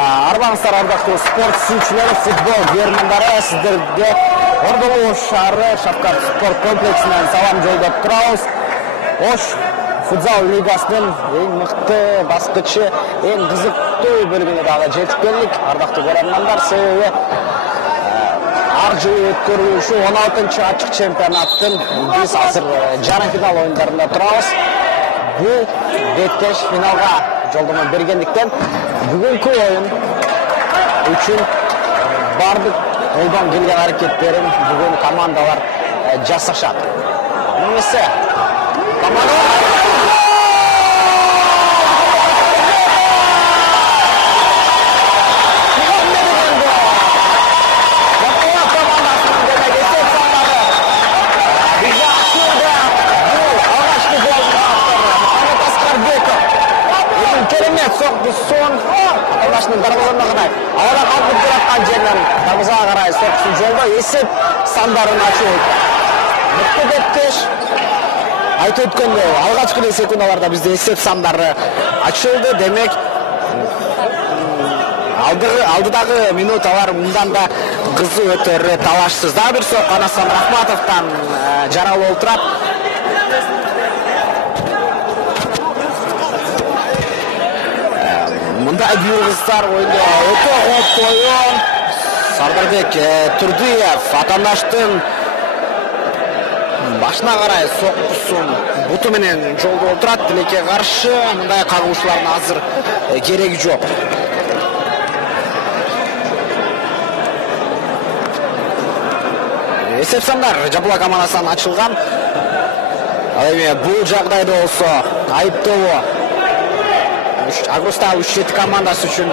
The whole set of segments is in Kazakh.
Арбаңыздар, ардақтуу спорт сүйүүчүлөр, футбол көрөрмандары, сиздерге Ордолу Ош шаары Шапкат спорт комплексинен салам жолдоп турабыз. Ош футзал лигасынын эң мыкты баскычы, эң кызыктуу бөлүгүнө дагы жетип келдик. Ардактуу көрөрмандар, себеби ар жылы өткөрүлүүчү 16-чы ачык чемпионаттын биз азыр жарым финал оюндарында турабыз. Бул беттеш финалга жолдомо бергендиктен бүгүнкү оюн үчүн бардык колдон келген аракеттерин бүгүн командалар жасашат. Эмесе Son Allaş'ın darbalarına kadar ağıra kalkıp duratkan жерден darbazağa karayı soksun жолда есеп сандарын açıyor. Mutlu Bepteş aytып өткөндө алгачкы секундаларда бизде есеп сандары açıldı. Демек алдыдагы минуталар мындан да кызуу өтөр, талашсыз. Дагы бир сок Анасан Рахматовдон жаралуу болуп турат. Мындай кыздар ойында өтө кооптуу оюн. Сардарбек Турдиев атандаштын башына карай соккусун буту менен жолдо отурат. Тилекке каршы мындай кагуучулардын азыр кереги жок. Эсеп сандар Жапыла командасынан ачылган. Ал эми бул жагдайда болсо айыптоо Агроста 3-7 командасы үчүн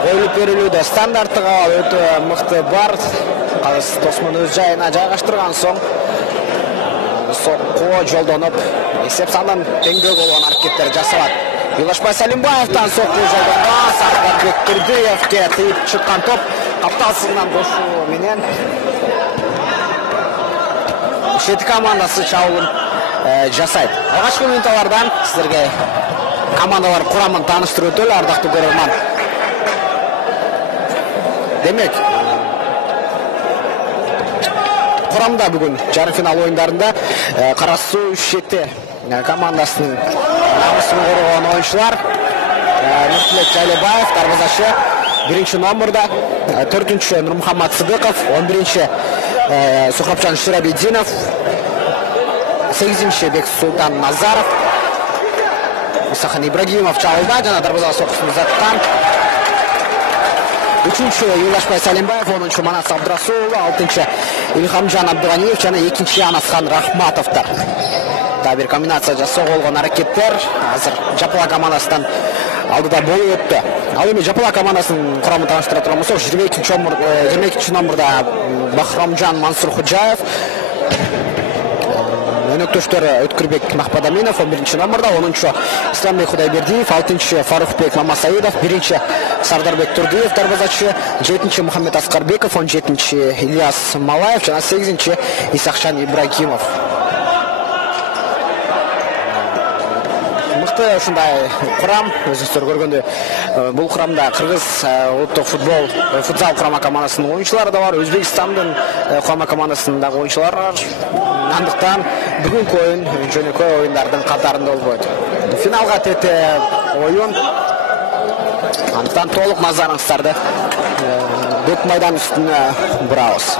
коюлуп берилүүдө. Стандартыга өтө мыкты бар. Тосмун өз жайына жайгаштырган соң сокко жолдонуп эсеп сандан теңдөө болгон аракеттер жасалат. Юлашбай Салимбаевден сокко жолдонган Сардарбек Турдиевге тыйып чыккан топ капталсынан кошуу менен 7 командасы чабуулун жасайт. Алгачкы минуттардан сиздерге командалар курамын тааныштырып өтөлү, ардактуу көрөрман. Демек, курамда бүгүн жарым финал оюндарында Кара Суу 3-7 командасынын намысын коргогон оюнчулар Нуртилек Жайлыбаев дарбазачы 1-номерда, 4-чү Нурмухаммад Сыдыков, 11-чи Сухрабжан Ширабединов, 8-чи Бексултан Назаров, Сахан Ибрагимов чабуулда жана дарбазага соккусун узаткан. 3-чү Юлашбай Салимбаев, 10-чү Манас Абдрасулов, 6-чы Илхамжан Абдыганиев жана 2-чи Анасхан Рахматовдор. Да бир комбинация жасоо болгон аракеттер азыр Жапыла командасынан алдыда болуп өттү. Ал эми Жапыла командасынын курамын тааныштыра турган болсок, 22-чи номерда Бахрамжан Мансур Худжаев, өнөктөштөрү Өткүрбек Махпадаминов 11-чи номерда, 10-чу Исламбек Кудайбердиев, 6-чы Фарухбек Мамасаидов, 1-чи Сардарбек Турдиев дарбазачы, 7-чи Мухаммед Аскарбеков, 17-чи Ильяс Малаев жана 8-чи Исахшан Ибрагимов. Мыкты ушундай курам, өзүңүздөр көргөндөй, бул курамда Кыргыз улуттук футзал курама командасынын оюнчулары да бар, Өзбекстандын курама командасынын дагы оюнчулары бар. Андыктан бүгүнкү оюн жөнөкөй оюндардын катарында болбойт. Финалга тете оюн. Андыктан толук назарыңыздарды бүт майдан үстүнө бурабыз.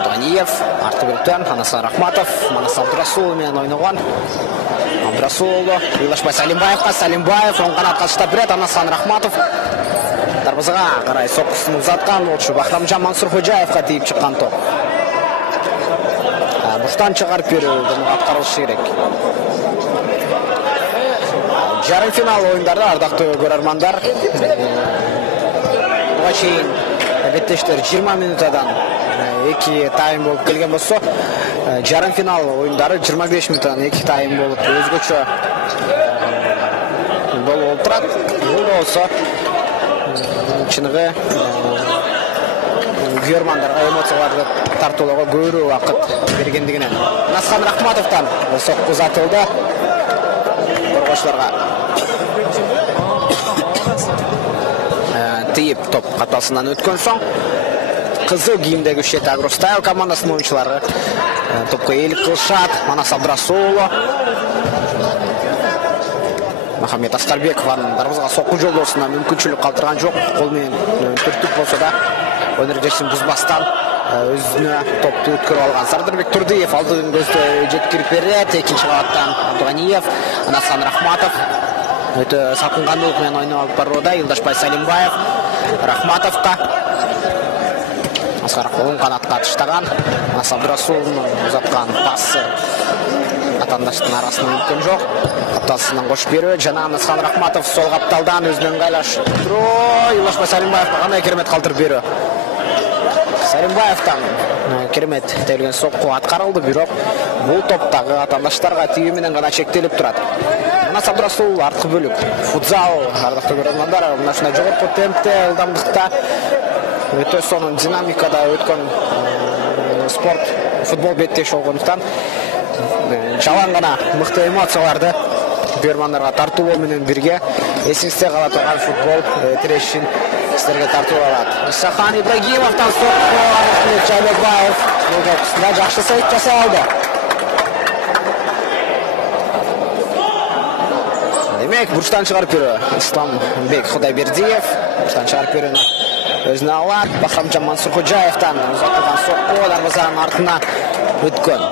Абдыганиев, Артыбектен, Анасан Рахматов, Манас Абдрасулов менен ойногон. Абдрасулов, Юлашбай Салимбаевга, Салимбаев оң канатка таштап берет, Анасан Рахматов дарбазага карай соккусун узаткан болчу. Бахрамжан Мансур Ходжаевга тийип чыккан топ. Буштан чыгарып берүүнү аткарылышы керек. Жарым финал оюндарда ардактуу көрөрмандар, буга чейин беттештер 20 минутадан 2 тайм болуп келген болсо, жарым финал оюндары 25 минуттан 2 тайм болуп өзгөчө болуп турат. Бул болсо чыныгы Görmanдарга эмоцияларды тартуулоого көбүрөөк убакыт бергендигинен. Насхан Рахматовтан сокку uzatылды. Коргоочуларга тиіп топ катасынан өткөн соң кызыл кийимдеги Үшет Агростайл командасынын оюнчулары топко ээлик кылышат. Манас Абдрасулов, Махамед Аскарбеков дарбазага сокку жолдоосуна мүмкүнчүлүк калтырган жок. Кол менен түртүк болсо да өнөр жешин бузбастан өзүнө топту өткөрүп алган. Сардырбек Турдиев алдыгын көздөй жеткирип берет. Экинчи кабаттан Абдуганиев, Насхан Рахматов өтө салкынгандылык менен ойноп алып барууда. Юлдашбай Салимбаев Рахматовго Аскаров оң канатка таштаган. Манас Абдрасуловдун узаткан пасы атандаштын арасына өткөн жок. Капталсынан кош берүү жана Насхан Рахматов сол капталдан өзүнөн кайлаш. Юлдашбай Салимбаевга кандай керемет калтырып берүү. Салимбаевтан керемет тегилген сокку аткарылды, бирок бул топтогу атандаштарга тиги менен гана чектелип турат. Манас Абдрасулов арткы бөлүк футзал ардактуу көрөрмандар, мына ушундай жогорку темпте, ылдамдыкта өтө сонун динамикада өткөн спорт футбол беттеш болгондуктан жалаң гана мыкты эмоцияларды көрөрмандарга тартуулоо менен бирге эсиңизде кала турган футбол тирешин сіздерге тартып алат. Исахан Ибрагимовтан сокку Ахмет Жайбекбаев жакшы сайт жасай алды. Демек, бурчтан чыгарып берүү Исламбек Кудайбердиев бурчтан чыгарып берүүнү өзүнө алат. Бахрамжан Мансуркожаевтан узатылган сокку дарбазанын артына өткөн.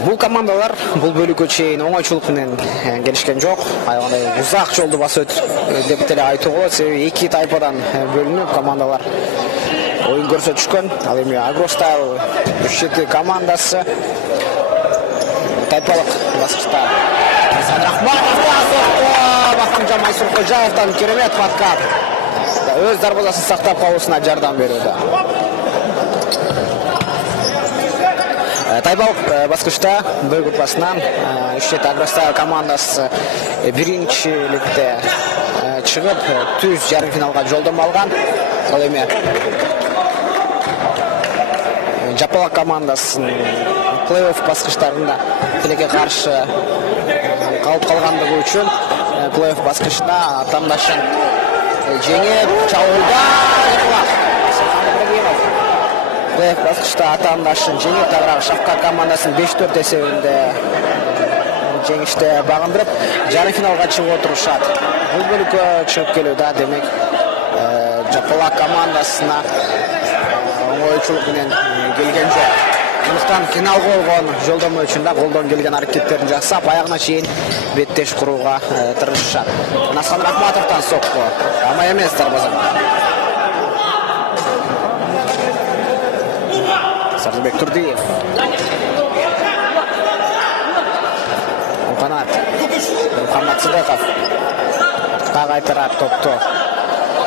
Бул командалар бул бөлүккө чейин оңойчулук менен келишкен жок. Айгандай узак жолду басып деп деле айтууга болот. Себеби эки тайпадан бөлүнүп командалар оюн көрсөтүшкөн. Ал эми Агростайл Үшет командасы тайпалык баскычта Бахрамжан Мансуркожаевтан керемет подкат. Өз дарбазасын сактап калуусуна жардам берүүдө. Тайпалык баскычта Б группасынан Үшет Агростайл командасы биринчиликте чыгып, түз жарым финалга жолдомо алган. Ал эми Жапалак командасынын плей-офф баскычтарында тилекке каршы калып калгандыгы үчүн плей-офф баскычында атамдашын жеңип чабууда. Плей-офф баскычта атамдашын жеңип Таграк Шавкат командасын 5-4 эсебинде жеңиште багындырып, жарым финалга чыгып отурушат. Бул бөлүккө чыгып келүүдө демек Жапалак командасына оңойчулук менен келген жок. Андыктан финалга болгон жолдомо үчүн да колдон келген аракеттерин жасап, аягына чейин беттеш курууга тырышышат. Насхан Рахматовтан сокку, ама эмес дарбаза. Сардырбек Турдиев. Канат. Мухаммад Сыдыков. Кайтарат топту.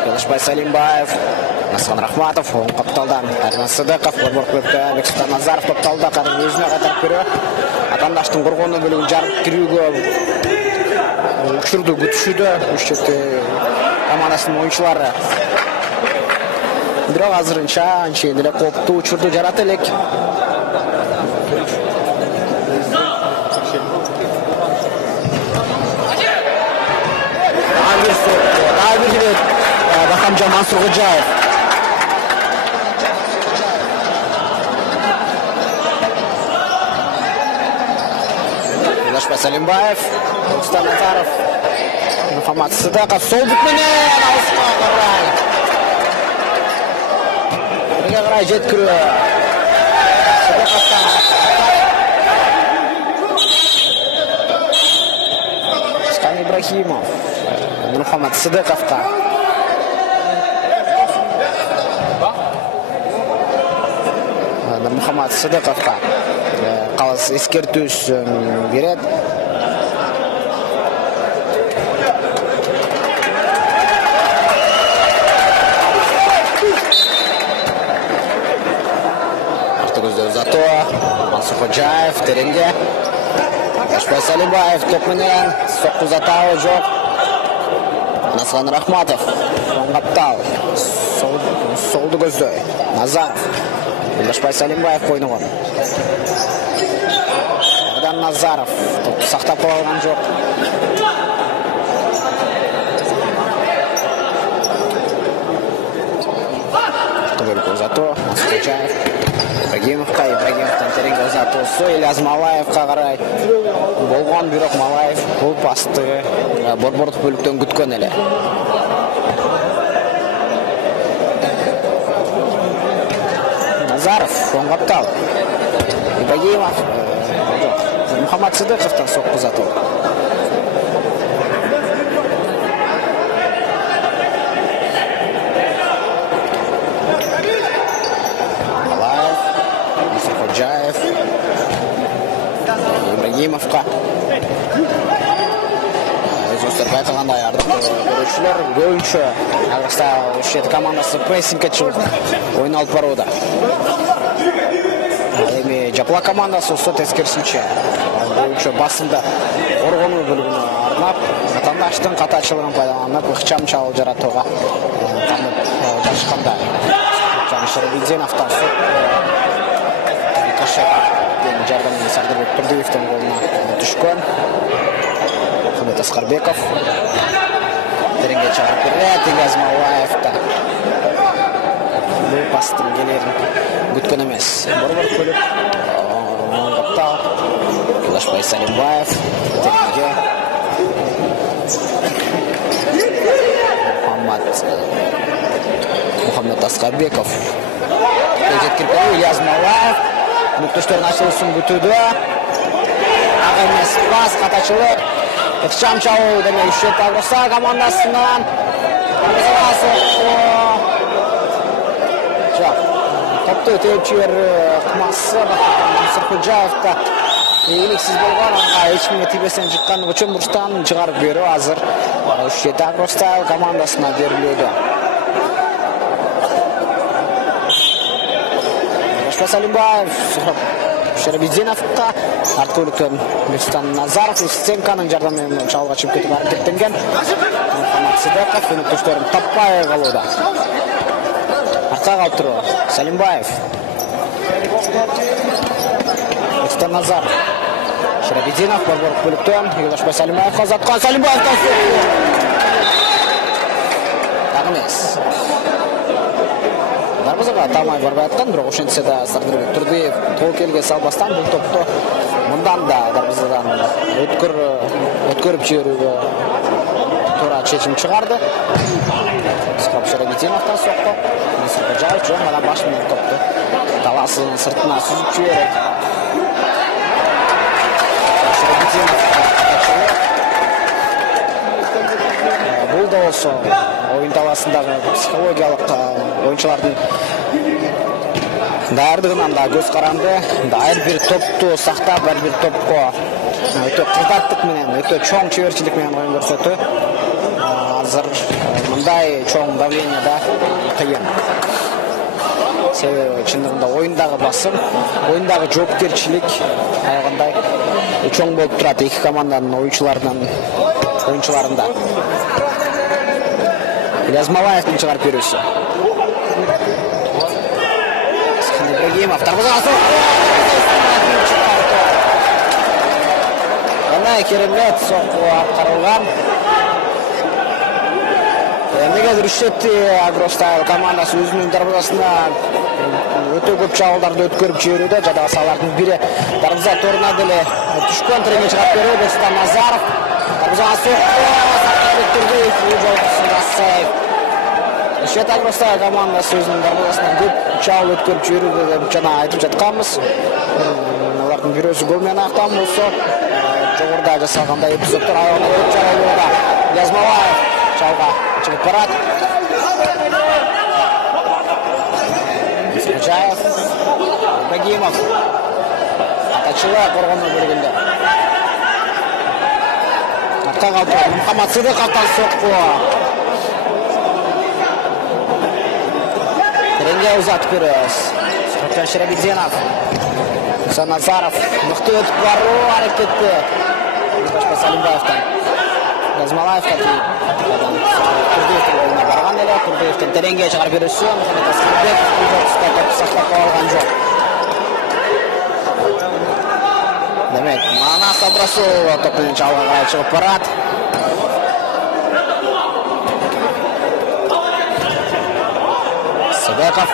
Юлдашбай Салимбаев. Насхан Рахматов, оң капталдан Арман Сыдыков, борбор клубта Бексултан Назаров топталда кадим өзүнө кайтарып берүү. Атандаштын коргонуу бөлүгүн жарып кирүүгө учурду күтүшүүдө Үшет командасынын оюнчулары. Бирок азырынча анчейин эле кооптуу учурду жарата элек. Бахрамжан Мансуркожаев. Юлдашбай Салимбаев, Рустам Назаров, Мухаммад Сыдыков сол бут менен алыска карай. Бирге карай жеткирүү. Сыдыковтан Искан Ибрагимов, Мухаммад Сыдыковго. Мухаммад Сыдыковго калыс эскертүүсүн берет. Артыгөздө Затоа, Мансуркожаев тереңге. Юлдашбай Салимбаев топ менен сокку затабы жок. Насхан Рахматов Qaптал. Soldu көздөй. Назаров. Жолдашбай Салимбаев ойнаған. Одан Назаров. Топты сақтап қалған жоқ. Зато Ходжаев. Ибрагимовтан тереңге ұзатуысы. Ильяс Малаевқа қарай. Болған бүйрек Малаев. Бұл пасты борбордық бөліктен күткен әлі. Назаров, он Qaптал. Ибрагимов. Мухаммад Сыдықовтан соққы ұзату. Ходжаев, Ибрагимовқа. Өзіміздерге айтылғандай ардық көрушілер көбінше Ағырста үшет командасы прессингке шығып ойналып баруда. Эми Жапла командасы осы тескерісінше көбінше басында қорғану бөлігін арнап, атандаштың қатачылығын пайдаланып, ықчам чалып жаратуға жашқанда. Шеребидзеновтан жардамын Сардырбек Турдиевтің қолына түшкен. Хамит Асқарбеков тереңге чағып береді. Ильяс Малаевта бұл пастың келерін күткен емес. Борбор бөліп Qaптал. Жолдашбай Салимбаев тереңге. Мухаммад Асқарбеков Ильяс Малаев Мүктіштерін ашылысын күтуді. Ағымес бас, қатачылық. Ықшам чауы демек үшет Ағырса командасынан. Топты өтеп жер қымасы. Мансұр Ходжаевта елексіз болған. Ешкімге тибесен жыққан үшін бұрыстан шығарып беру азыр. Үшет Ағырса командасына беріледі. Салимбаев, Шеребидзеновқа, Артурліктен Бекстан Назаров, Стенканың жардамымен шалға чып кетіп әрекеттенген. Мухаммад Сыдықов, үміттіштерін таппай қалуда. Артқа қалып тұру. Салимбаев. Бекстан Назаров. Шеребидзенов, борбордық бөліктен. Жолдашбай Салимбаевқа ұзатқан. Салимбаевтан соқты. Тағынес. Дарбызаға тамай барбай атқан, бірақ ошентсе да Сардырбек Турдиев толкелге салбастан бұл топты мұндан да Дарбызадан өткөріп жіберуге тура шешім шығарды. Шеребидзеновтан соқты. Мансұр Ходжаев жоқ, маған башымен топты таласының сыртына сүзіп жібереді. Бұл да осы ойын таласындағы психологиялық ойыншылардың дайырдығынан да көз қаранды. Әрбір топты сақтап, әрбір топқа өте қылтаттық менен, өте чоң чөверчілік менен ойын көрсөтті. Азыр мындай чоң давление да қиын. Себебі шындығында ойындағы басым, ойындағы жоопкерчилик айғандай чоң болып тұрады екі команданың ойыншыларында. Ильяс Малаевтың шығарып беруші. Ибрагимов, тарбызаға соқ. Ғана керемет соққы атқарылған. Мегаз Рүшетті Агростайл командасы өзінің дарбызасына өте көп чағылдарды өткөріп жіберуде. Жадаға салардың бірі дарбыза торына деле түшкен түріне шығап беру. Бекстан Назаров. Дарбызаға соққы. Үшет Агростайл командасы өзінің дарбызасынан көп чағыл өткөріп жіберуде деп жана айтып жатқанбыз. Олардың бірөзі голмен ақтан болса, жоғырда жасалғанда эпизодтар аяғына көп жаралуында. Ильяс Малаев чалға шығып барады. Ходжаев, Ибрагимов, Атачылы қорғану бөлігінде. Артқа қалды. Мухаммад Сыдықовтан соққы. Тереңге ұзатып береміз. Шеребидзенов, Назаров, мықты өтіп бару әрекетті. Жолдашбай Салимбаевтан. Жазмалаевқа Турдиевтің ойына барған елі. Турдиевтің тереңге шығарып бересі. Мұхаммед Асқарбеков топты сақтап қалған жоқ. Демек, Манас Абрасулова топпен жалға қарай шығып барады. Сабеков.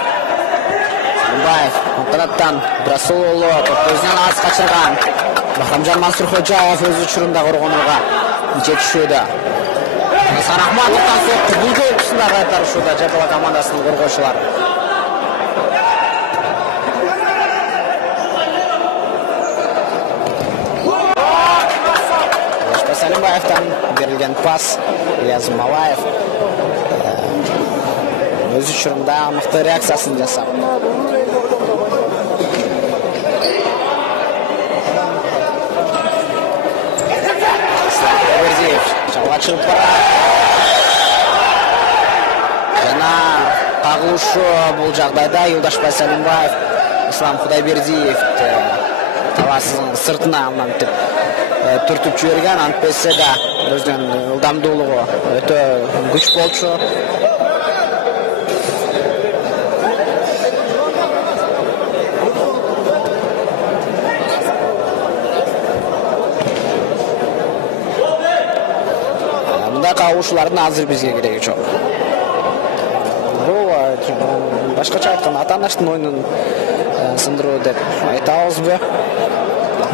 Сарымбаев. Қанаттан Абрасулова топты өзінен аз қашырған. Бахрамжан Мансұрходжаев өз ұшырында қорғануға жетішуді. Сарахматовтан соқты бүлгі ұпсында қайтарышуда Жапала командасының қорғаушылары. Сәлімбаевтан берілген пас Ильяс Малаев өз ұшырында мықты реакциясын жасап. Жалға шығып барады. Жаңа қағылушы бұл жағдайда Юлдашбай Сәлімбаев Ислам Құдайбердиев таласының сыртына түртіп жіберген. Антпесе де өзінің ылдамдылығы өте күш болшы. Қауышылардың азыр бізге керегі жоқ. Бұл башқаша айтқан ата-анаштың ойынын сындыру деп айта алыз бе.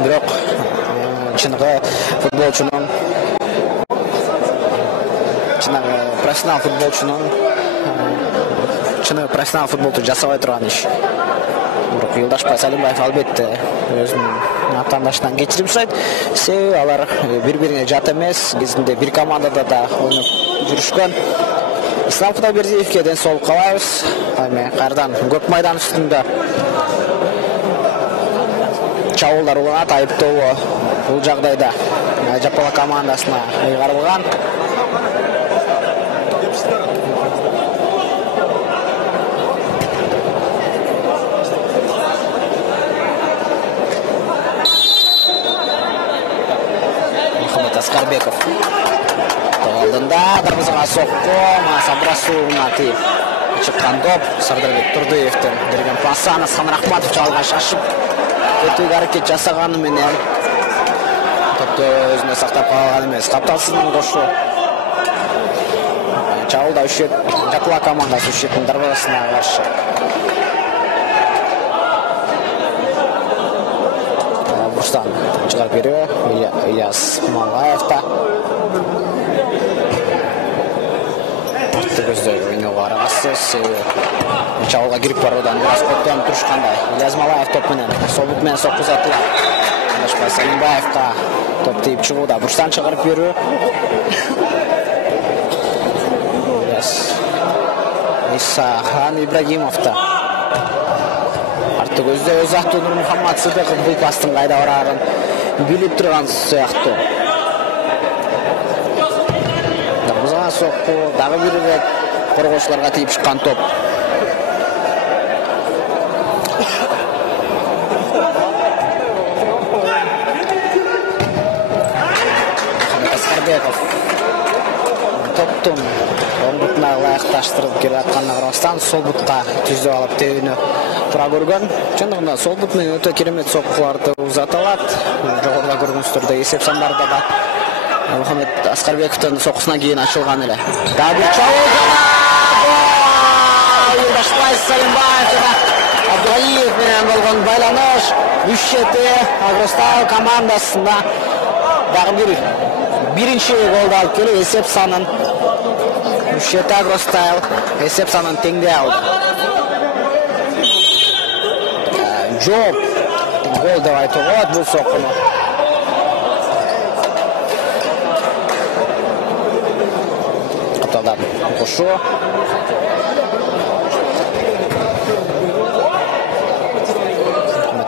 Бірақ шынығы футболшының профессионал футболды жасабай тұрған еш. Бірақ Юлдашбай Сәлімбаев албетті өзінің ата-анашынан кешірім сұрайды. Себебі алар бір-біріне жат емес, кезінде бір командада да ойнап жүрішкен. Ислам Құдайбердиевке денсаулық қалаймыз. Қайырдан көк майдан үстінде чауылдар оланады, айыптауы бұл жағдайда Жапала командасына ұйғарылған. Асқарбеков алдында дарбызға соққы Манас Абрасуловна тиіп шыққан доп. Сардарбек Турдиевтің берген пасы Анасхан Рахматов жалға шашып кетуге әрекет жасағанымен топты өзіне сақтап қалған емес. Қапталсызның қошу Чауылда Жапала командасы үшетін дарбызасына қаршы. Бұрстан шығар беруі Ильяс Малаевта. Көздегі ойнауға арағасыз. Чауылға кіріп барудан біраз көптен тұрышқандай. Ильяс Малаев топпенен сол бұтмен соқ ұзатылады. Юлдашбай Сәлімбаевқа топ тейіп шығуда. Бұрстан шығарып беруі. Исахан Ибрагимовта. Көзде өзақты Нұр Мұхаммад Сыдықов бұл пастың қайда барағын біліп тұрған сияқты. Бұзған соққы, дағы бір рет қорғаушыларға тиіп шыққан топ. Асқарбеков топтың оң бұтына лайықташтырып келе атқанына қарамастан сол бұтқа түзді алып тегіні тұра көрген. Шындығында сол бұтының өте керемет соққыларды ұзаталады. Жоғырға көргенсіздерді есеп сандарды да Мұхаммед Асқарбековтың соққысына кейін ашылған елі. Дабыл Чауылға Юлдашбай Сәлімбаев Абдуғалиев менен болған байланыш үшеті Агростайл командасында дағы бірінші голды алып келі есеп санын үшеті Агростайл есеп санын теңде алды. Жоқ гол деп айтуға бұл соққыны. Қапталдан қошу.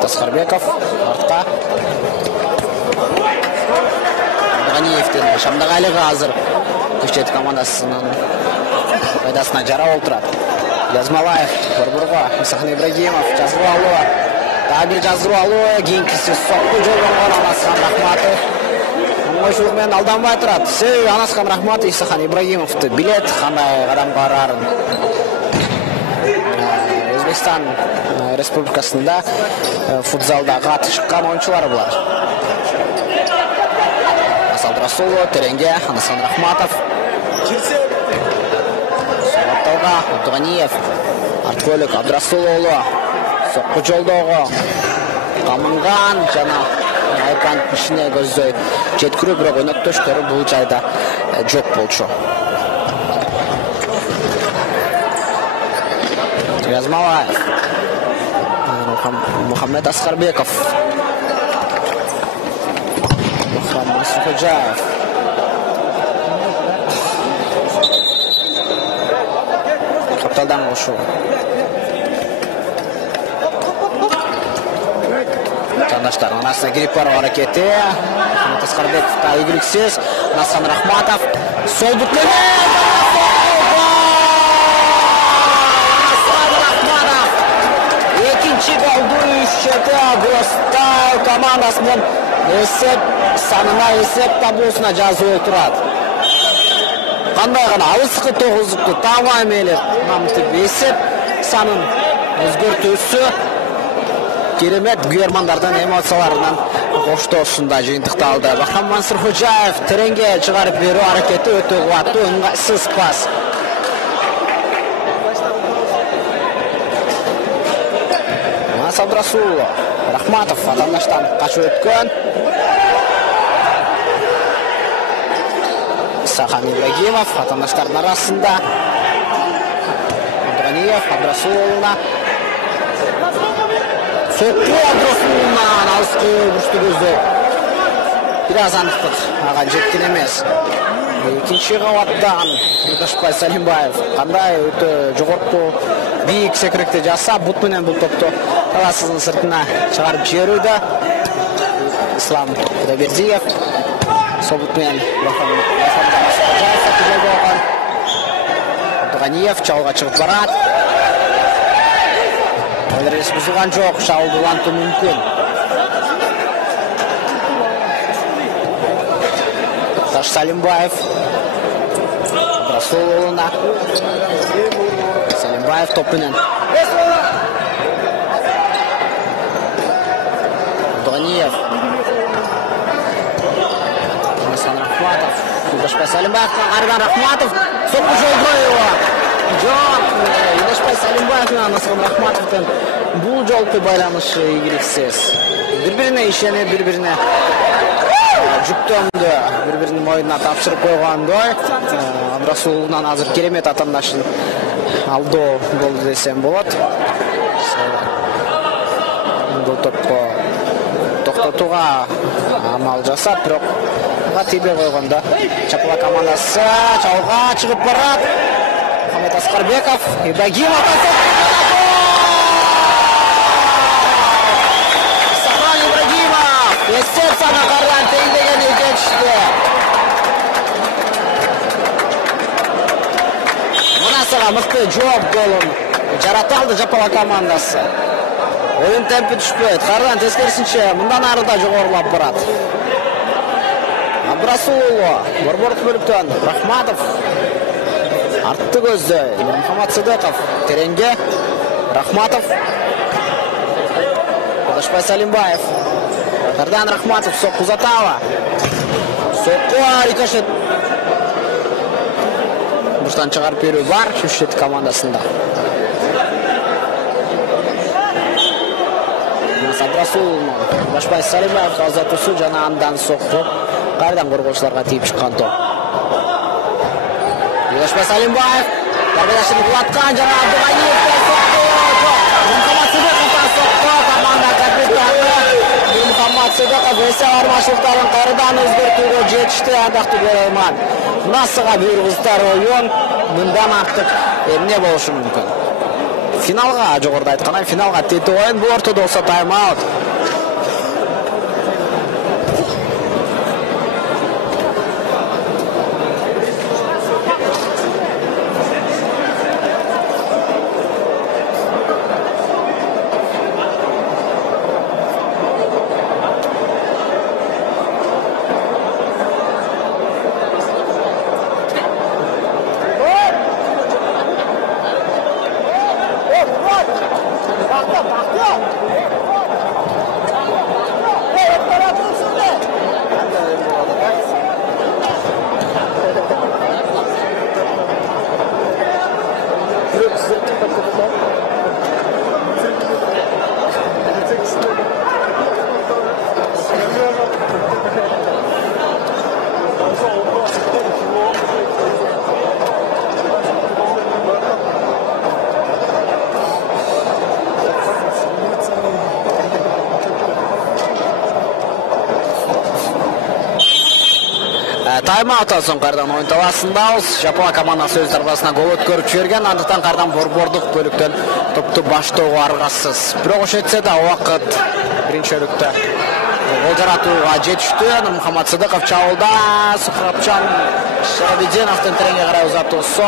Асқарбеков артқа. Ғаниевтен Шамдағалиға азыр көшет командасының пайдасына жара олтырады. Язмалаев бір-бірға, Исахан Ибрагимов, жазғыру алуы. Табір жазғыру алуы, кейін кесі соққы жолғанған Анасхан Рахматов. оңойшылык менен алданбай турат. Себеби Анаскан Рахмат Исахан Ибрагимовду билет, кандай кадам барарын. Өзбекстан Республикасында футзалда каты чыккан оюнчулар булар. Асал Расулов тереңге, Анаскан Рахматов. Соғаттауға Абдуганиев, Арткөлік Абдрасуловлу, соққы жолдоого камынган жана айкан ишине көздөй жеткирүү, бирок өнөктөштөрү бул жайда жок болчу. Язмалаев, Мухаммед Аскарбеков, Мухаммад Ходжаев, капталдан кошуу. Жандаштардын арасына кирип баруу аракети. Мухаммад Аскарбеков да ийгиликсиз. Анаскан Рахматов сол бүткөн. Экинчи голду ишчети Агростал командасынын эсеп санына, эсеп таблосуна жазылып турат. Кандай гана алыскы 9-лукту тамамелеп намтып эсеп санын өзгөртүүсү керемет германдардын эмоцияларынан коштоосунда жыйынтыкталды. Бахрам Мансур Ходжаев тереңге чыгарып берүү аракети өтө кубаттуу, ыңгайсыз пас. Асал Расулов, Рахматов атандаштан качып өткөн. Исахан Ибрагимов атандаштардын арасында. Абдуганиев Абдрасуловна. Соққу Абдрасуловнан алыскы бурчту көздөп. Бир аз аныктык ага жеткен эмес. Экинчи кабаттан Юдашбай Салимбаев кандай өтө жогорку бийик секиректи жасап, бут менен бул топту талаасынын сыртына чыгарып жиберүүдө. Ислам Кудайбердиев сол бут менен Абдуганиев чалга чыгып барат. Ойрес бузулган жок, шабуулантуу мүмкүн. Таш Салимбаев Расуловна. Салимбаев топ менен. Абдуганиев. Анаскан Рахматов. Юдашбай Салимбаев арган Рахматов. Сокку жолдоева. Жок. Юдашбай Салимбаев менен Анаскан Рахматовдун бул жолку байланышы ийгиликсиз. Бири-бирине ишенип, бири-бирине жүктөмдү, бири-биринин моюнуна тапшырып койгондой. Абдрасуловнан азыр керемет атандашын алдоо болду десем болот. Бул топко токтотууга амал жасап, бирок тийбей койгондо. Чапала командасы чалга чыгып барат. Мухаммед Аскарбеков, Ибрагимов Эсеп сана кардан теңдеген экенчиде. Мунасага мыкты жооп голун жараталды Жапала командасы. Оюн темпи түшпөйт. Кардан тескерисинче мындан ары да жогорулап барат. Абдрасулов, борбордук бөлүктөн Рахматов артты көздөй. Мухаммад Сыдыков тереңге. Рахматов. Юдашбай Салимбаев. Кардан Рахматов соққу Затава. Соққу рикошет. Буштан чыгарып берүү бар Шүшет командасында. Абдрасулов, Юдашбай Салимбаев азатуусу жана андан соққу кайрадан коргоочуларга тийип чыккан топ. Юдашбай Салимбаев каргадашын кулаткан жана Абдуганиев Мухаммад Сыдыков соққу команда капитаны. Мухаммад Сыдыков эсеп армачылыктарын кайрадан өзгөртүүгө жетишти, ардактуу көрөрман. Мынасыга бир кыздар оюн мындан артык эмне болушу мүмкүн? Финалга жогоруда айткандай, финалга тетип оюн бул ортодо болсо тайм-аут. Тайм-ауттан соң қардан ойын таласындамыз. Жапон командасы өз арбасына гол өткөрүп жіберген, андықтан қардан борбордық бөліктен топты баштауға арғасыз. Бірақ ош етсе де уақыт бірінші бөлікті гол жаратуға жетішті. Нұрмұхаммад Сыдықов чабылда, Сухрабчан Шарабеденовтың тереңге қарай ұзатуысы.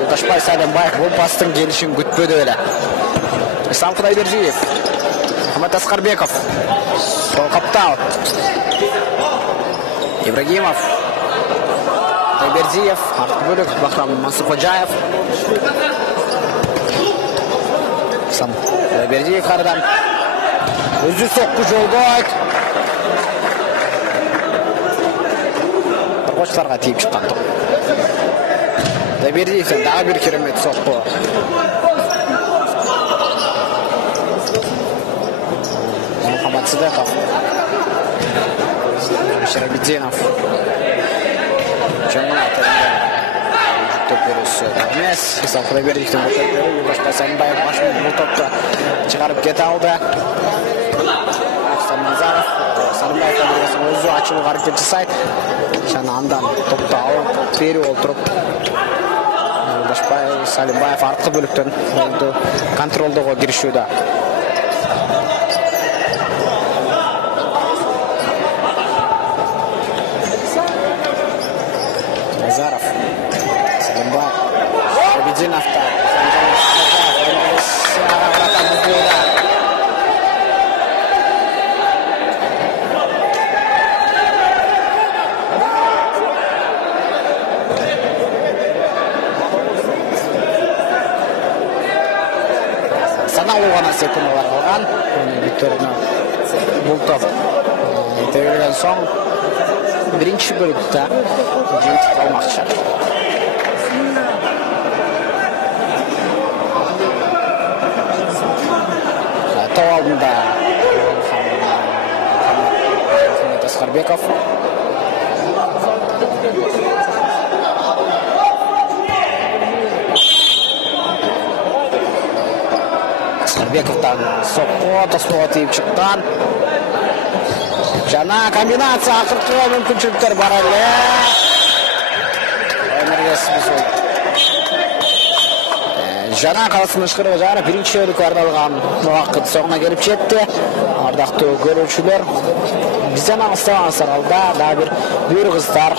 Юлдашбай Сәлембаев бұл пастың келішін күтпеді өлі. Ислам Құдайбердиев, Мухаммад Асқарбеков, сол қаптау. Ибрагимов, Құдайбердиев, артық бөлік, Бахрам Мансұрходжаев. Ислам Құдайбердиев қардан. Өзі соққы жолды айт. Қорғаушыларға тиіп шыққан топ. Құдайбердиевтен дағы бір керемет соққы. Мухаммад Сыдықов, Шарабеденов, жаңа жүктеп бересі емес. Ислам Құдайбердиевтен бұл топты Юлдашбай Сәлембаев башын бұл топты шығарып кете алды. Назаров, Сәлембаевтан біргесін өзі ашылуға әрекет жасайды. Жаңа андан топты алып бері отырып. Юлдашбай Сәлембаев артқы бөліктен контролдығы кірішуді. Назаров, Сәлембаев, Шарабеденовта, санаулы ғана секундалар қалған. Бұл топ тәуелген соң бірінші бөлікті жеңтіп қалмақшы. Топ алдында Мухаммад Асқарбеков. Асқарбековтан соққы тоспаға тиіп шыққан. Жаңа комбинация ақырқы мүмкіншіліктер бар әлі. Ойнаргесіміз ол. Жаңа қаласының шықырығы жағына бірінші өлік арналған уақыт соңына келіп жетті. Ардақты көрушілер. Бізден аңыстаған саралда да бір бұйрығыздар.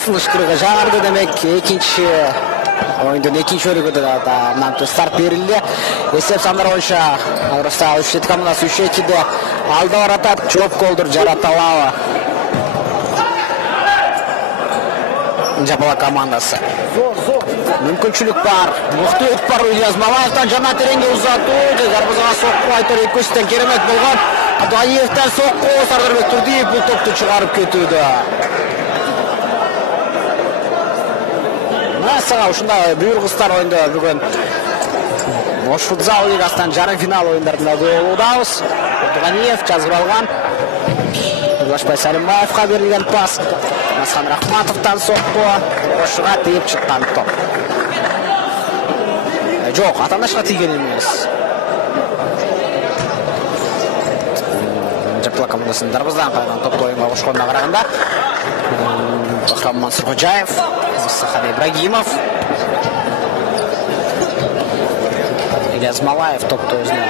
басылыш кыргы жаңарды демек экинчи oyunun ikinci bölümünde de start verildi. Esef sanlar boyunca Avrasya Üşet komandası 3-2'de aldı orada çok goldur Jaratalava. Japala komandası. Mümkünçülük var. Muhtuğut var. İlyas Malaev'den Canat Terenge uzatıyor. Darbazağa sokku aytar Ekos'tan keremet bolgan. Adayev'den sokku Sardarбек Турдиев bu toptu çıkarıp kötüydü. Mesela ушунда буйругустар oyunda бүгүн Ош футзал лигасынан жарым финал oyunlarında болуудабыз. Абдыганиев жазып алган. Ылашбай Салимбаевга берилген пас. Масхан Рахматовдон сокку. Ошуга тийип чыккан топ. Жок, атандашка тийген эмес. Жапла командасынын дарбаздан кайган топто оюнга кошконуна караганда Бахрам Мансурхожаев, Сахан Ибрагимов, Ильяс Малаев топты өзүнө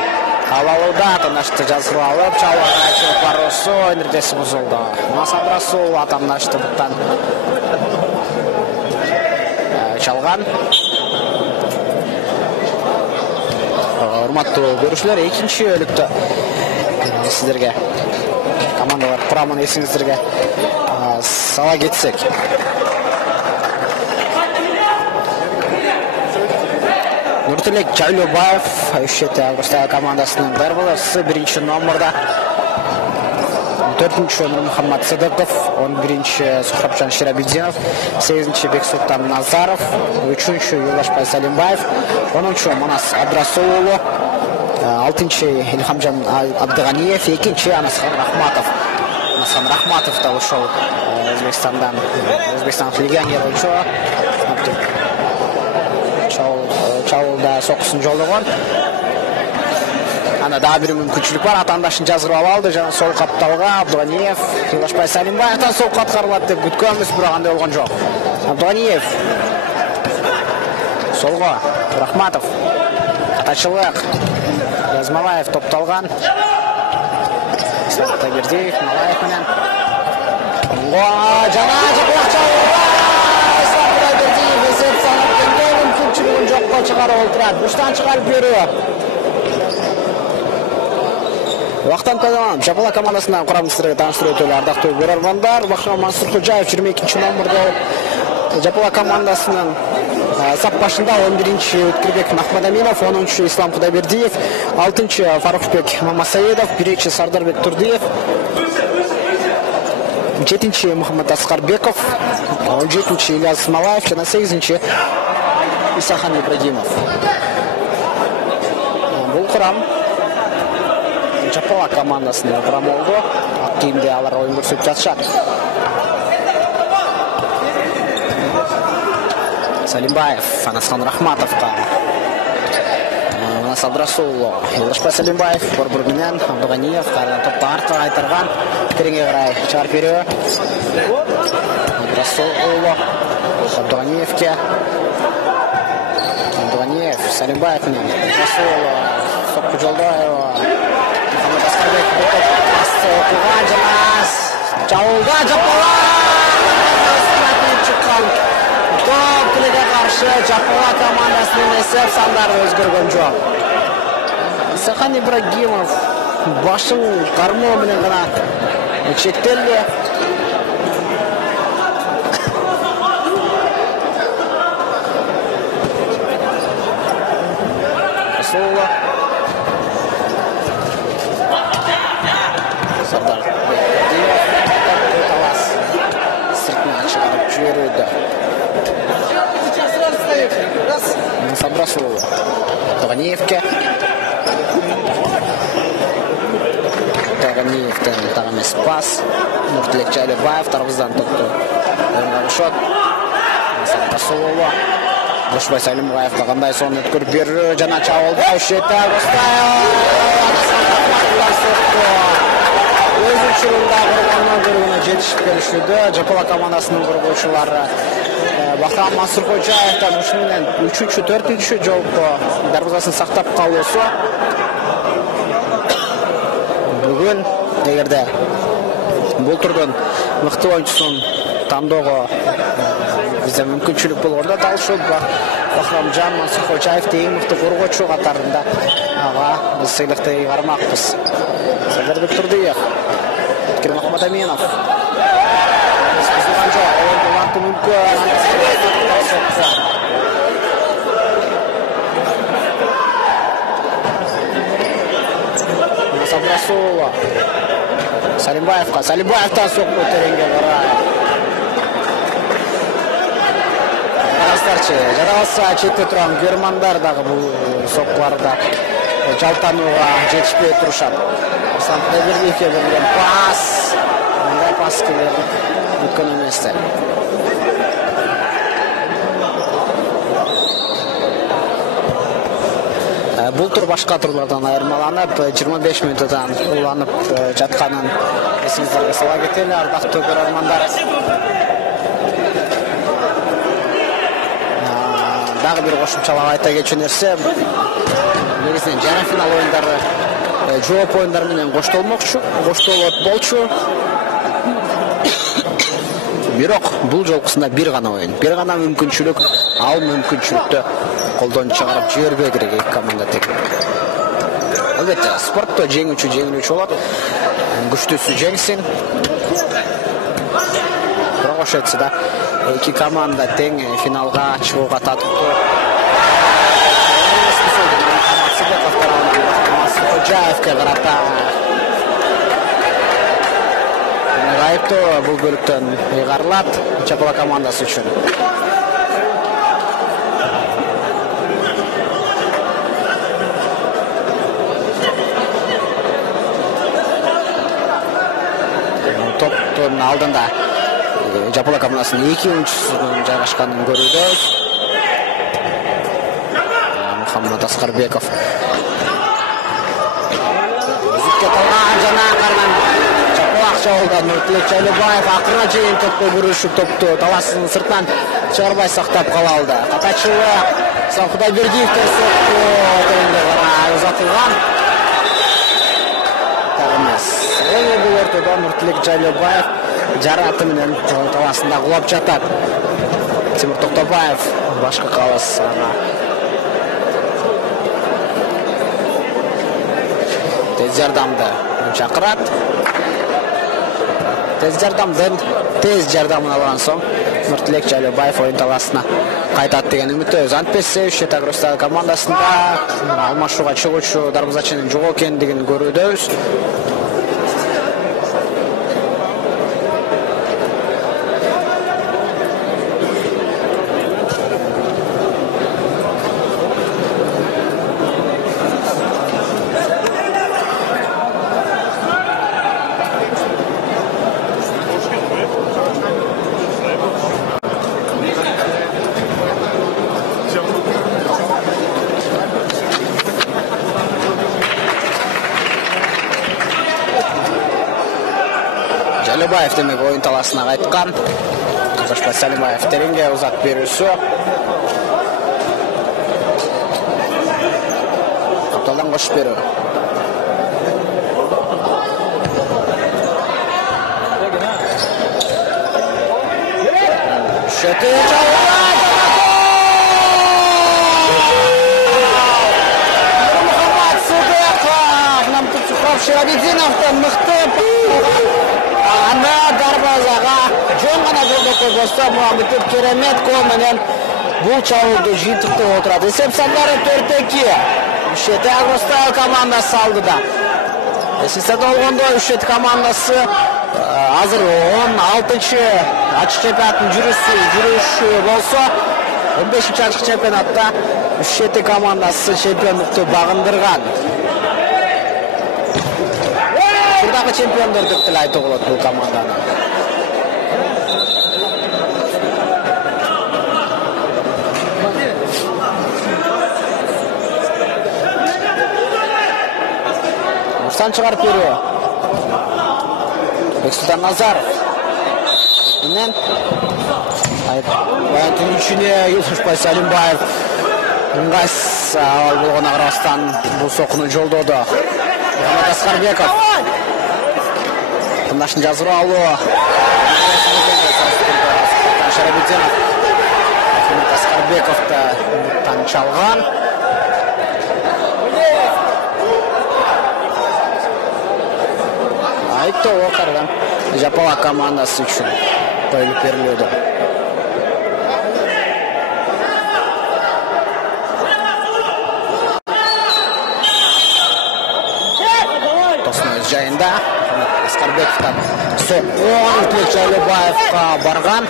алууда, атандашты жазып алып, чалган ачып барысу өнөрдеси бузулду. Масад Расул атандашты буттан чалган. Урматтуу көрүүчүлөр, экинчи бөлүктө сиздерге командалар курамын эсиңиздерге сала кетсек. Нуртулек Жайлобаев, Üşete Avrasya komandasынын дарбаласы 1-ші номерда. 4-ші Мухаммад Садыков, 11-ші Сухрабжан Ширабидзинов, 8-ші Бексултан Назаров, 3-ші Ылашбай Салимбаев, 10-ші Манас Абдрасулулу, 6-ші Илхамжан Абдыганиев, 2-ші Анасхан Рахматов. Анасхан Рахматов да ушел Өзбекстандан, Өзбекстан легионер oyuncu. Чалда сокусын жолдогон. Ана да бир мүмкүнчүлүк бар. Атандашын жазып алды. Жана сол капталга Абдыганиев, Ылашбай Салимбаевдан сол каткарылат деп күткөнбүз, бирок андай болгон жок. Абдыганиев солго Рахматов. Катачылык. Язмалаев топталган. Тагирдиев, Малаев менен. Жана жокко чыгарып олтурат. Буштан чыгарып берүү. Вактан пайдаланып, Жапала командасынан курамын сиздерге тааныштырып өтөлү, ардактуу көрөрмандар. Бахрам Мансурхожаев 22-ші номерде Жапала командасынын сап башында 11-ші Өткүрбек Махмадаминов, 10-ші Ислам Кудайбердиев, 6-ші Фарухбек Мамасаедов, 1-ші Сардарбек Турдиев, 7-ші Мухаммад Аскарбеков, 17-ші Ильяс Малаев жана 8-ші Сахан Ибрагимов. Бул курам Жапала командасынын курамы болду. Ак кийимде алар оюн көрсөтүп жатышат. Салимбаев, Анасхан Рахматовга, Манас Абдрасулу, Ылашбай Салимбаев, борбор менен Абдыганиев кайрадан топто артка кайтарган. Тереңге карай чыгарып берүү. Абдрасулу Абдыганиевке. Салимбаев менен Расулова, сокку жолдоева, Мухаммад Аскарбек пасты окуган жана жабылды. Жапала чыккан топ тилеге каршы Жапала командасынын эсеп сандары өзгөргөн жок. Исахан Ибрагимов башын кармоо менен гана чектелди. Абдрасулова, Абдыганиевке. Абдыганиевден тагы эмес пас. Нуртулек Жайлобаев тарабыздан топту оюнга кошот. Абдрасулова, Ылашбай Салимбаевга кандай сонун өткөрүп берүү жана чабылды. Üşete өз учурунда кургандан көрүүнө жетишип келишүүдө. Жапала командасынын коргоочулары Бахрам Мансурхожаевдан ушу менен 3-чү, 4-чү жолку дарбазасын сактап калуусу. Бүгүн эгерде бул турдун мыкты оюнчусун тандоого Bizde мүмкіншілік болгондо дал ушул Бахрамжан Мансурхожаев тең мыкты коргоочу катарында ага биз сыйлыкты ыйгармакпыз. Садырбек Турдиев, Керим Мухаммадаминов. Бизган жок, ойунду улантуу мүмкүн. Сабрасулова. Салимбаевтан сокку тереңге карай. Жаралса четте турган германдар дагы бул соккуларда жалтанууга жетишпей турушат. Аслан Кудайбердиевке берилген пас. Мындай пас келер мүмкүн эместер. Бул тур башка турлардан айырмаланып 25 мүнөттөн уланып жатканын эсиңиздерге сала кетели, ардактуу көрөрмандар. Дагы бир кошумчалап айта кетчү нерсе, негизинен жарым финал оюндары жооп оюндары менен коштолот болчу. Бирок бул жолкусунда бир гана оюн, бир гана мүмкүнчүлүк, ал мүмкүнчүлүктү колдон чыгарып жибербей керек эки команда тең. Албетте, спортто жеңүүчү болот, күчтүүсү жеңсин. Бирок ошентсе да эки команда тең финалга чыгууга татыктуу. Мансурхожаевке карата айыптоо бул бөлүктөн ыйгарылат Чапала командасы үчүн. Топтун алдында Жапала командасынын 2 oyuncusunun жайгашканын көрүүбүз. Мухаммад Аскарбеков. Үзүккө талган жана карман Жапалак жолдон Нуртилек Жайлыбаев акырына чейин топко бүрүшүп топту талаасынын сыртынан чыгарбай сактап кала алды. Катачылы Аслан Кудайбердиевден сокку тереңге карай узатылган. Тармас. Бул ортодо Нуртилек Жайлыбаев жараты менен талаасында кулап жатат. Тимур Токтобаев башка калыс тез жардамды чакырат. Тез жардамын алган соң Нуртилек Жайлыбаев оюн талаасына кайтат деген үмүттөбүз. Антпесе Шетагростагы командасында алмашууга чыгуучу дарбазачынын жок экендигин көрүүдөбүз. Жайлыбаев демек оюн талаасына кайткан. Башка Салимбаев тереңге узат берүүсү. Капталдан кошуп берүү. Шөтө Мухаммад Судеков, Намтуцухов Ширабидзиновдон мыкты ана дарбазага жөн гана жолдо койгонсо Мухаммедов керемет гол менен бул чабуулду жыйынтыктап отурат. Эсеп сандары 4-2. Шетагростагы командасы алдыда. Эсесте болгондо Шет командасы азыр 16-чы ачык чемпионаттын жүрүшү болсо 15-чи ачык чемпионатта Шет командасы чемпиондукту багындырган. Турдагы чемпиондор деп деле айтууга болот бул команданы. Мурсан чыгарып берүү. Бексултан Назаров. Менен баяндын үчүнө Юлдушбай Салимбаев ыңгайсыз абал болгонуна карабастан бул сокуну жолдоду. Мухаммад Аскарбеков. Тымдашын жазырып алуу. Шарабидзенов. Аскарбеков та танчалған. Айтты оқардан Жапала командасы үшін қойылып беріледі. Тосын өз жайында Аскарбековтан соққан Тілек Жайлыбаевқа барған.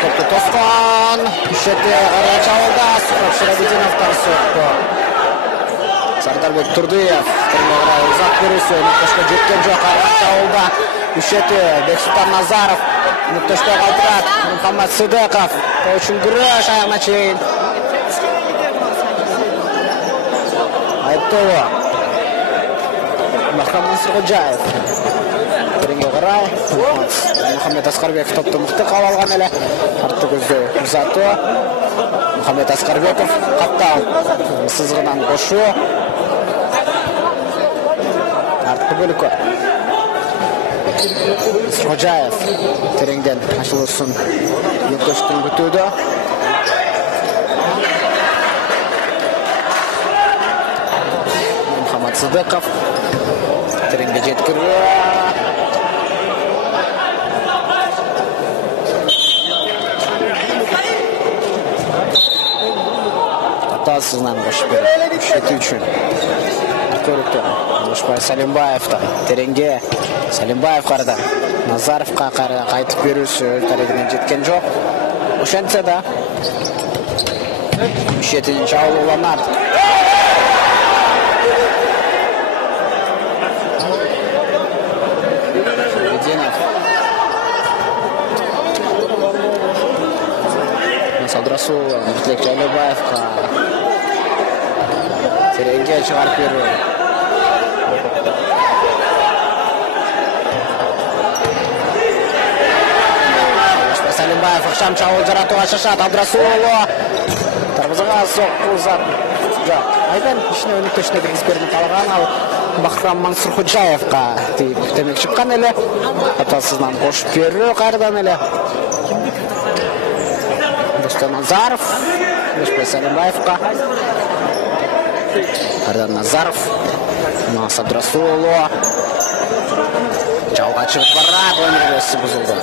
Топты тосқан. Үшеті қарай чауылда. Сұрақ Шырабединовтан соқты. Сардарбек Турдыев Кырмағырай ұзақ көрісі нүктешке жеткен жоқ арған чауылда. Үшеті Бексұлтан Назаров нүктешке қалтырат. Мұхаммад Сыдықов үшін күреш аяғына чейін. Айыптылы Махрам Мансырғыджаев Тереңге қарай Мұхаммед Аскарбеков топты мұқты қалалған әлі. Артты көзді ұзаты Мұхаммед Аскарбеков қаптау сызғынан қошу. Артты бөлікі Ходжаев тереңден ашылысын Ертөштің күтуді. Мұхаммад Сыдықов тереңге жеткірі. Атасызынан қошып беріп, үшеті үшін көріктер. Ошбай Салимбаевта тереңге Салимбаев қарда Назаровқа қайтып берусі тәрегінен жеткен жоқ. Ошенсе да үшетінің жауыл оланады. Шербединов Насадрасулы Тілек Жайлыбаевқа тереңге шығарып беру. Салимбаев Ақшам чауыл жаратуға шашады. Абдрасулы Тарбызыға соққы ұзат. Жоқ, айдан ішіне өнік төшіне кіргіз берді қалған, ал Махрам Мансырғыджаевқа демек шыққан әлі. Атасызынан қошып беру қайырдан әлі. Достан Назаров Ошбай Салимбаевқа қайырдан Назаров Абдрасулы жауға шығып барады. Өміргесі бұзылды.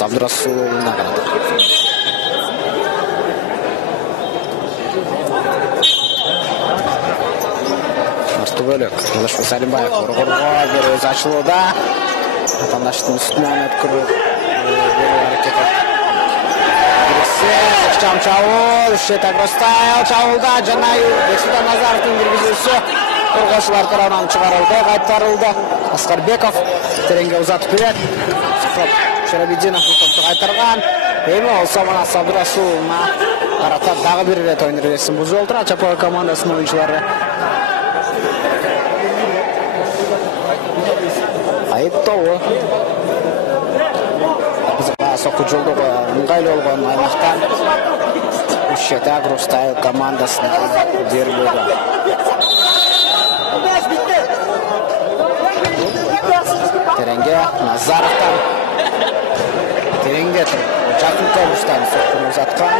Абдрасулына қарады. Арты бөлік Ошбай Салимбаев ұрғырға бері өз ашылуда. Атандаштың үстінен өткіріп беру әрекеті. Ақшам чауыл, үшет Агростайл чауылда. Жанай Бексұлтан Назаровтың жүргізуші қорғаушылар тарауынан шығарылды, қайтарылды. Аскарбеков тереңге ұзатып береді. Шерабединов топты қайтарған. Емі олса мына Абдрасулына қарата дағы бір рет ойныр берсін. Бұл жолтыр Ачапова командасының ойыншылары. Айыптауы. Қызға соққы жолдығы ыңғайлы олған аймақтан Үшеті Агростайл командасының беріледі. Тереңге Назаровтан тереңге тұр. Жақын тобыстан соққын ұзатқан.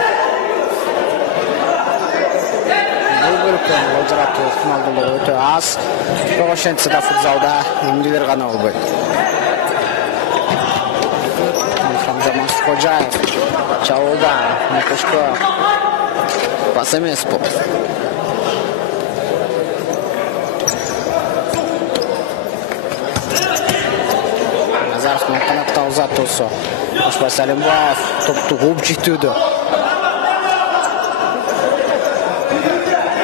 Бұл бөліктен олжырату ықтималдылығы өте аз. Тоғышенсіда футзалда емделер ғана ол бөлік. Хамза Мансырғыджаев чауылда Мекошко бас емес бұл. Назаровтың қанатта ұзатты осы. Ошбай Салимбаев топты қуып жетуді.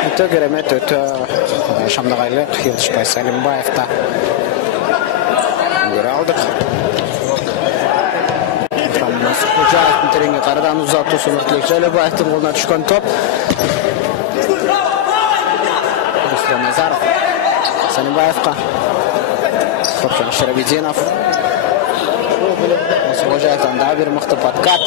Өте керемет, өте шамдағайлық. Ошбай Салимбаевта көре алдық. Мансырғыджаевтың тереңге қарадан ұзатты. Тілек Жайлыбаевтың қолына түшкен топ. Руслан Назаров Салимбаевқа. Топчан Шерабединов. Мансырғыджаевтан да бір мықты подкат.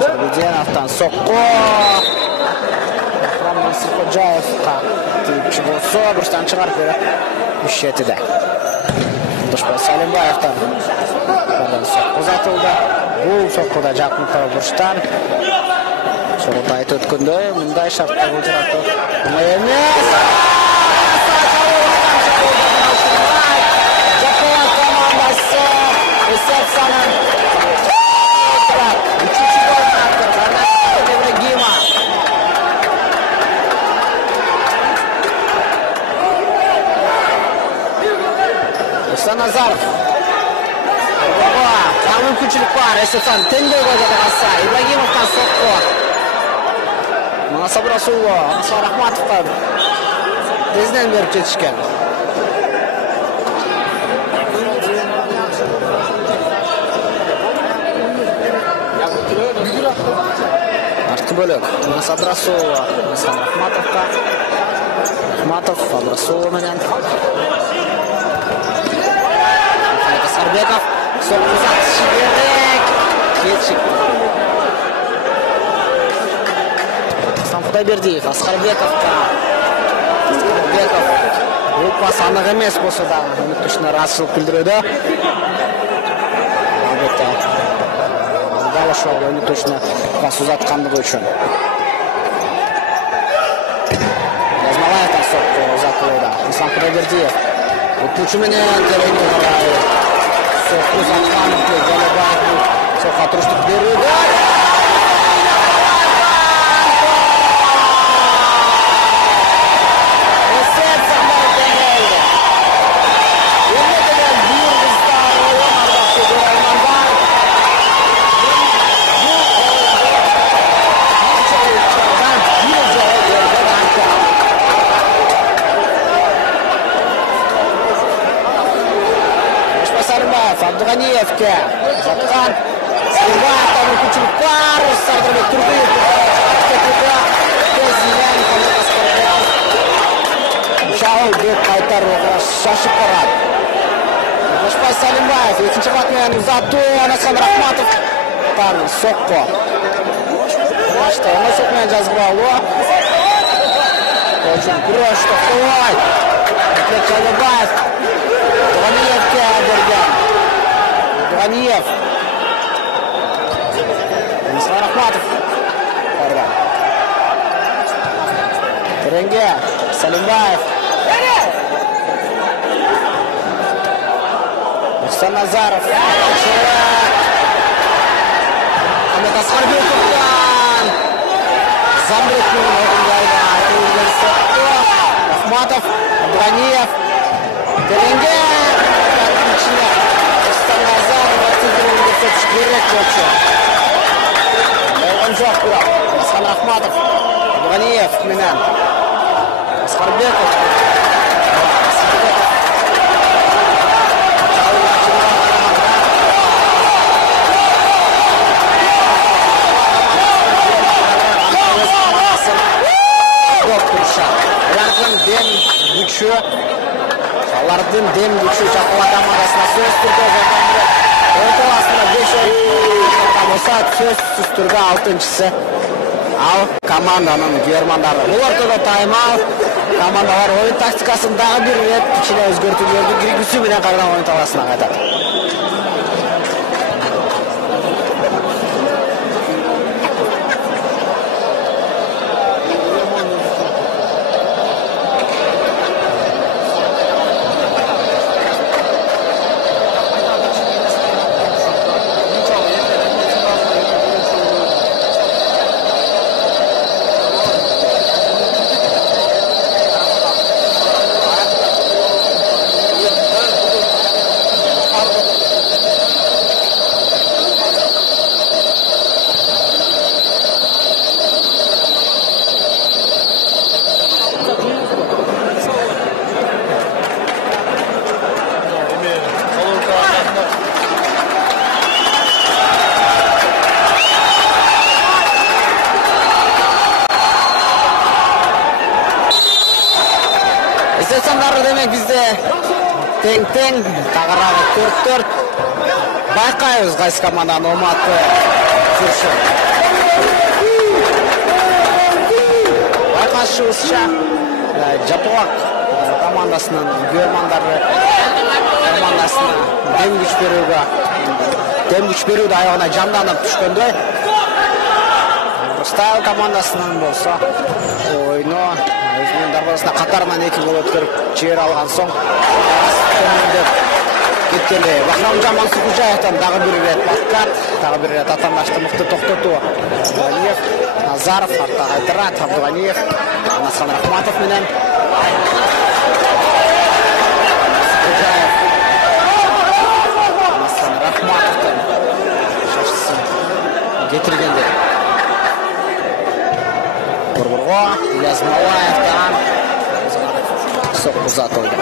Шерабединовтан соққы. Nasır Hocaev'ga tiyipçi bolsa burçtan çıkarıp berip müşetide. Duşbay Salimbayev'dan sokku uzatıldı. Bu sokkuda Jakmutova burçtan. Soğukta ayet ötkünde mınday şartta bulcurattı. Ama emes! Japon komandası esep sanın. Üçüncü golünü attı. Karnataka Ibragima. Ruslan Nazarov. Tam mümkünçülük var. Esefan tende golde kalsa. Ibragimov'dan sokku. Nasab Rasulullah, Ansar Rahmatov'dan tezden berip ketishgan. Artqi bölük. Nasab Rasulullah, Ansar Rahmatov'ga. Rahmatov, Rasulullah bilan. Sarbekov sokku uzatishi kerak. Ketishib. Xudoyberdiyev, Asqarbekovga. Asqarbekov bu pas aniq emas bo'lsa da unutishni Rasul bildiradi. Albatta. Dalashov unutishni pas uzatganligi uchun. Yazmalayevdan sokku uzatildi. Islom Xudoyberdiyev o'tuvchi bilan terengga qaradi. Sokku uzatganligi Jalabayevning sokka turishlik berdi. Abdug'aniyevga uzatgan. Salimbayevdan mumkinchilik bor. Sardorbek Turdiyev Shahol deb qaytarishga shoshib boradi. Boshpay Salimbayev ikkinchi batmani uzatdi. Ansar Rahmatov tarni sokku. Boshda ona sokmay jazbirali. Hujum kurashda qo'y. Salimbayev Abdug'aniyevga bergan. Abdug'aniyev. Ansar Rahmatov. Qargan. Terengga Salimbayev. Ruslan Nazarov. Ahmet Asqarbekovdan. Zamrekning o'rnida aytilgan sokku. Rahmatov, Abdug'aniyev. Terengga. Ruslan Nazarov o'ttirib ketish kerak bo'lsa. Lekin jo'q biroq. Ruslan Rahmatov, Abdug'aniyev bilan Asqarbekov. Ulardan dem güçü Japon arasında söz turda uzatıldı. Ortalasında 5 oyun söz susturdu 6-ncısı. Al komandanın Germanları. Bu ortada taymal komandalar oyun taktikasındağı bir ret içine özgürtülüyordu. Girgüsü bile kardan oyun talasına kaydadı. Demek bizde teng taqirog'i 4-4 bayqaymiz qaysi komandani omadli turishi. аңлашыбызча Жапалак командасынын бүйөрмандары командасына дем күч берүүдө аягына жанданып түшкөндөй. Стайл командасынан болсо ойно өзүнүн дарбазасына катарынан 2 гол өткөрүп жибере алган соң кеткенде Бахрамжан Мансуркужаевтан дагы бир ирет баткат, дагы бир ирет атамбашты мыкты токтотуу. Абдуганиев, Назаров, артта кайтырат, Абдуганиев, Насхан Рахматов менен Насхан Рахматовдун шашысын кетиргенде Борборго Ильяс Малаевдан сокку затылды.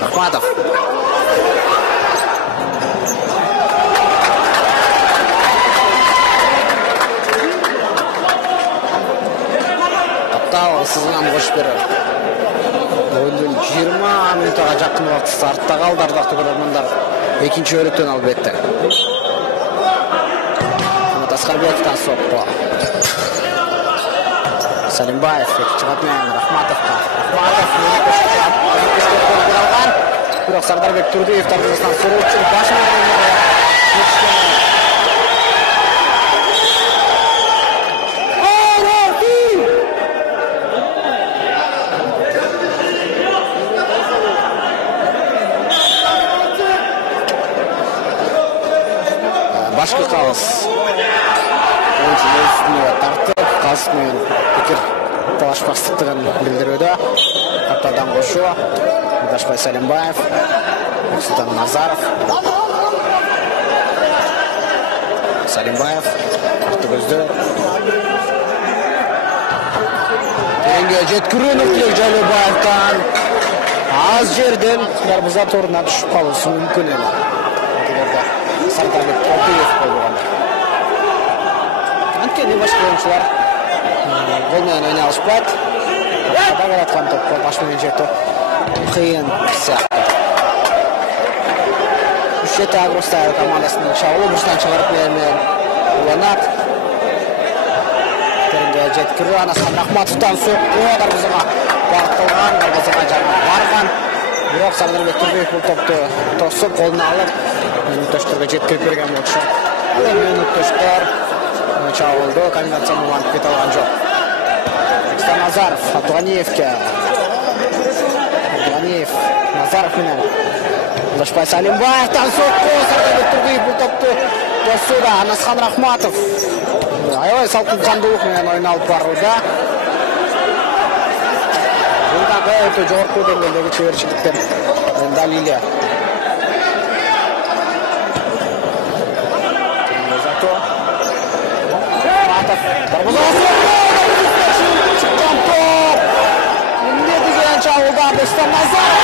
Рахматов. Таптау сызынан қошып берер. Ойындың 20 минутаға жақын уақытысы артта қалды ардақты көрермандар. Екінші өріктен албетті. Асқарбековтан соққы. Салимбаев чыгатмен Рахматовқа. Рахматов бирок Сардарбек Турдиев тарапынан суроочу башына башкы калыс үстүнө тартып калыс менен пикир талашпастыктыгын билдирүүдө. Каптардан кошуу Дашбай Салимбаев, Султан Назаров, Салимбаев, Артыгөздө тереңге жеткирүү Нуртилек Жайлыбаевтан аз жерден дарбаза торуна түшүп калышы мүмкүн эле. Сардарбек Турдиев болгон. Анткени башка оюнчулар гол менен ойнай алышпайт. Кабар аткан топко баш менен жетүү кыйын сыяктуу. Үшет Агростайл командасынын чабуулу бурчтан чыгарып менен уланат. Тереңге жеткирүү Анасхан Рахматовдон сокку дарбазага багытталган, дарбазага жарма барган. Бирок Сардарбек Турдиев бул топту тосуп колуна алып минуттошторго жеткирип берген болчу. Ал эми минуттоштор чабуулду комбинацияны улантып кете алган жок. Назаров Абдуганиевке. Абдуганиев Назаров менен Дашбай Салимбаевтан сокку. Сардарбек Турдиев бул топту тосууда. Анасхан Рахматов аябай салкын кандуулук менен ойун алып барууда. Бул дагы өтө жогорку деңгээлдеги чеберчиликтен далили. Чабуулда Бостон Назаров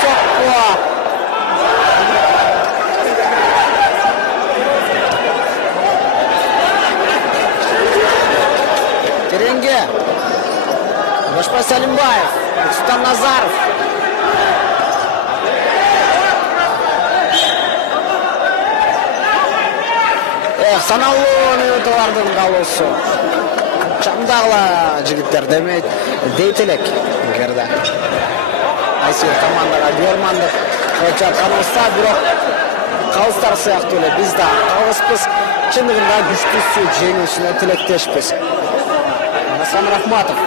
сокку. Тереңге Дашбай Салимбаев, Султан Назаров. Саналуу минуттардын калуусу. Чамдагыла жигиттер дейт элек. Эгерде айсы командага бүйөрмандык кылып жатканыбызда, бирок калыстар сыяктуу эле биз да калыспыз. Чындыгында күчтүүсү жеңүүсүнө тилектешпиз. Анасхан Рахматов.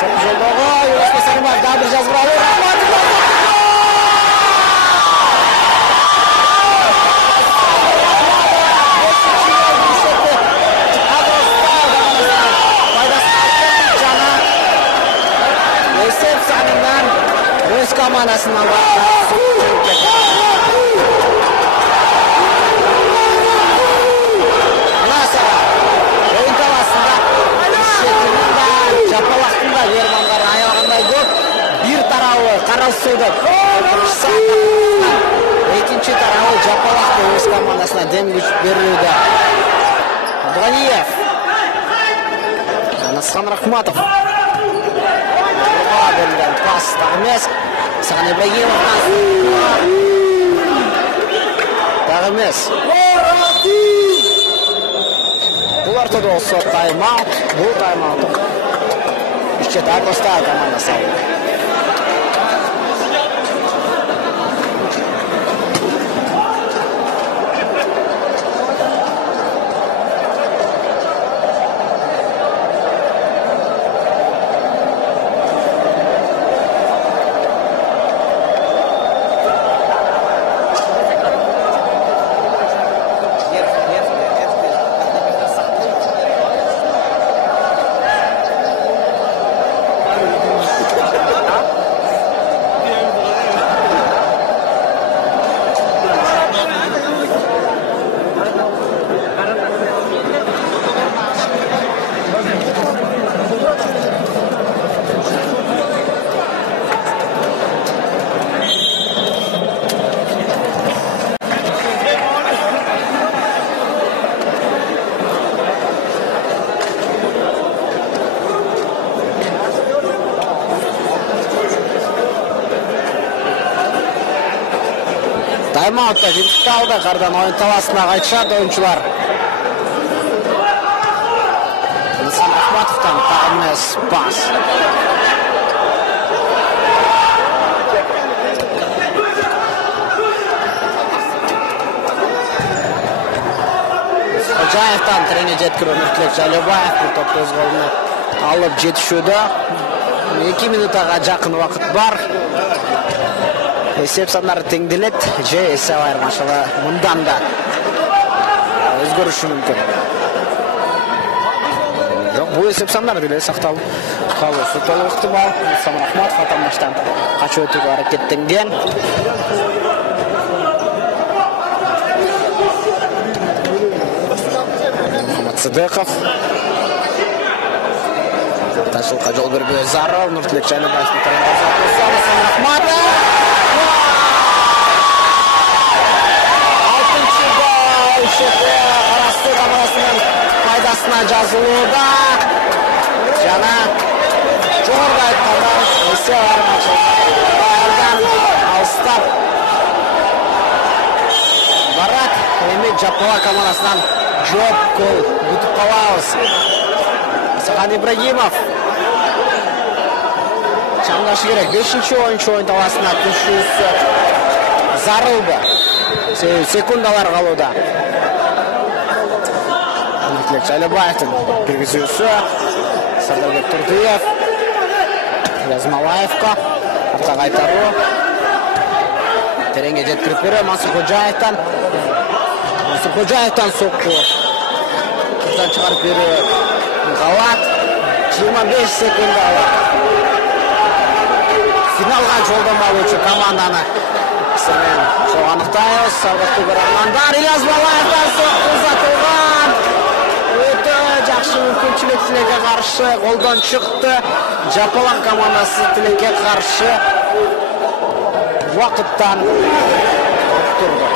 Сол жолдогу Дашбай Салимбаев дагы бир жазгыралы. Өз командасына ойын таласында Жапалактын да бүйөрмандары аягандай көп. Бир тарабы каралсууда. Экинчи тарабы Жапалакты өз командасына дем күч берүүдө. Абдуганиев. Анасхан Рахматов. Берилген пас пас емес. Исахан Ибрагимовтан тағы емес. Бұл ортада осы тайм-аут. Бұл тайм-аут Ишчет Агростар командасы алды. Тайм-аутта жетіп қардан ойын таласына қайтышады ойыншылар. Нисан Ахматовтан тағымыз пас. Ходжаевтан тренер жеткіру Нұртілек Жалебаев бұл топты өз қолына алып жетішуді. 2 минутаға жақын уақыт бар. Есеп санары теңделет, есеп айырмашылы мұндан да өзгеріші мүмкін. Бұл есеп санары деле сақталып қалу сұталы ықтимал. Нисан Ахматов аталмыштан қашу өтуге әрекеттенген. Мұхаммад Сыдықов Ташылқа жол бербеу зарыл. Нұртілек Жалебаевтың тарихында Нисан Ахматов Қарасты командасының пайдасына жазылуда. Жана жоғарғы айтқанда есеп айырмашылықтан алыстап барат. Эми Жапова командасынан жоп гол күтіп қалабыз. Исахан Ибрагимов чамдашы керек. 5-ші ойыншы ойын таласына түшүүсү зарылды. Секундалар қалуда. Нұртілек Жалебаевтың кіргізуші Сардарбек Турдиев Язмалаевқа арта қайтару. Тереңге жеткіріп беру Мансур Ходжаевтан соққы. Тұрдан шығарып беру Галат 25 секунда алады. Финалға жолдама алушы команданы сырмен соғанықтайыз. Сарбақты бір армандар. Ильяс Балаевтан соққы ұзатылған. Өте жақшы мүмкіншілік Тілекке қаршы қолдан шықты. Жапалақ командасы Тілекке қаршы уақыттан тұрды.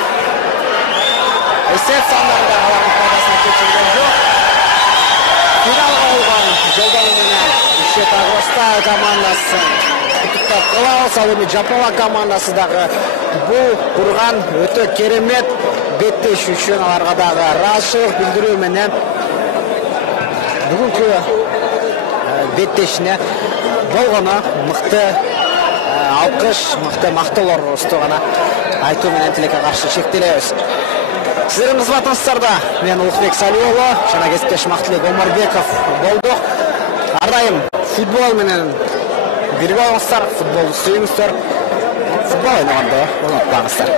Есеп сандарында қалардың пайдасына кешірген жоқ. Финалға олған жолдануынан Ишчет Агростар командасы құттықтап қалауыз. Ал эми Жапалақ командасыдағы бұл құрған өте керемет беттеш үшін аларға дағы разышылық білдіру менен бүгінгі беттешіне болғаны мықты алқыш, мықты мақталар ұстығана айту менен Тілекке қаршы шектелеміз. Сіздердің қызматыңыздарда мен Ұлықбек Салиұлы, жана кесіптеш Мақтылек Омарбеков болдық. Ардайым футбол менен бірге болыңыздар, футболды сүйіңіздер, футбол ойнағанды ұнатпаңыздар.